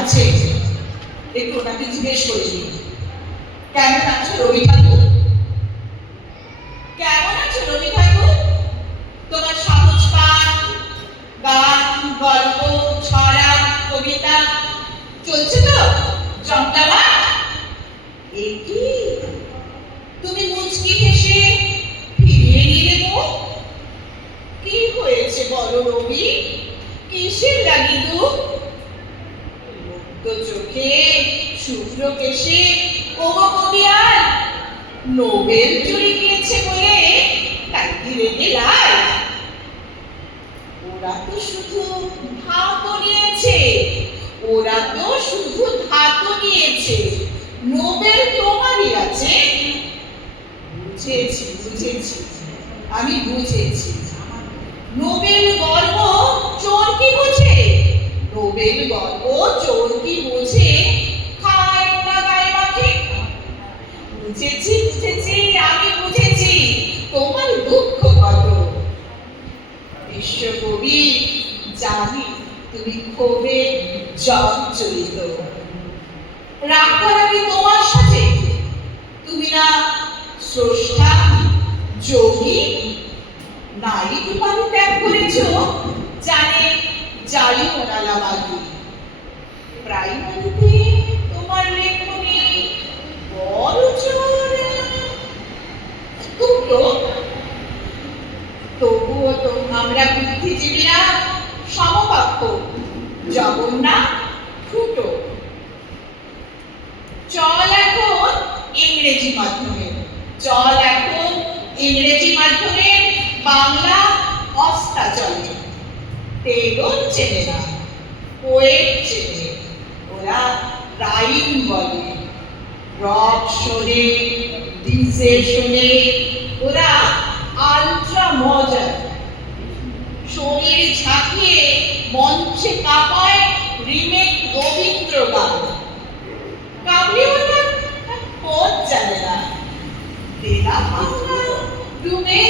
আছে? একটু ওটাকে জিজ্ঞেস করিনি। কেমন আছো রবি ঠাকুর? কেমন আছো রবি ঠাকুর? তোমার সহজ পাঠ, গান, গল্প, ছড়া, কবিতা চলছে তো জমজমাট? এ কি, তুমি মুচকি হেসে ফিরিয়ে নিলে মুখ? কি হয়েছে বলো রবি? কিসের লাগি দুঃখ? মুক্ত চোখে শুভ্র কেশে ওগো কবিয়ার নোবেল চুরি গিয়েছে বলে তাই কি রেগে লাল? ওরা তো শুধু ধাতু নিয়েছে, ওরা তো শুধু ধাতু নিয়েছে, নোবেল তোমারই আছে। বুঝেছি বুঝেছি, আমি বুঝেছি। নোবেল গর্ব চোর কি বোঝে? নোবেল গর্ব চোর কি বোঝে? খায় না গায়ে মাখে। বুঝেছি বুঝেছি, আমি বুঝেছি তোমার দুঃখ কত। বিশ্বকবি জানি তুমি ক্ষোভে জর্জরিত। রাগ করা কি তোমার সাথে? তুমি না স্রষ্টা, যোগী, নারী উপাধি ত্যাগ করেছ জানে জালিয়ানওয়ালা বাগী। প্রাইমারিতে তোমার লেখনী বড় জোরে দুটো। তবুও তো আমরা বুদ্ধিজীবীরা সমকক্ষ, জগন্নাথ ফুটো। চল এখন ইংরেজি মাধ্যমে, চল এখন ইংরেজি মাধ্যমে বাংলা অস্তা চলে। টেগর চেনে না, পোয়েট চেনে, ওরা রাইম বলে, রক শোনে, ডিজে শোনে, ওরা আলট্রা মজার। শরীর ঝাঁকিয়ে মঞ্চে কাঁপায় রিমেক রবীন্দ্র গান। কাবলিওয়ালা পথ জানে না, দেনা ভাঙা রুমে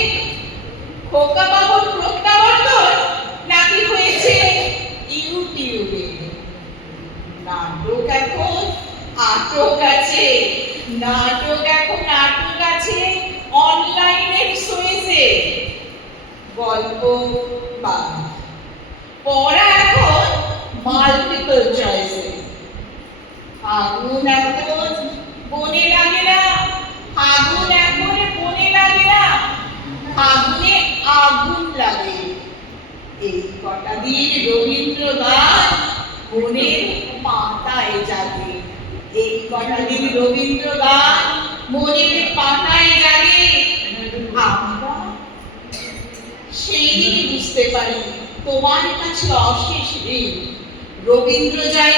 খোকা বাবুর প্রত্যাবর্তন নাকি হয়েছে ইউটিউবে। নাটক এখন আটক আছে, নাটক এখন আটক আছে অনলাইনের সুইচে। গল্প বা পড়া এখন মাল্টিপল চয়েসে। আগুন এখন বনে লাগে না, আগুন এখন বনে লাগে না, আগুনে আগুন লাগে। এই কটা দিন রবীন্দ্র গান মনের পাতায় জাগে, এই কটা দিন রবীন্দ্র গান মনের পাতায় জাগে। আমরা সেই দিনই বুঝতে পারি তোমার কাছে অশেষ ঋণ। রবীন্দ্র জয়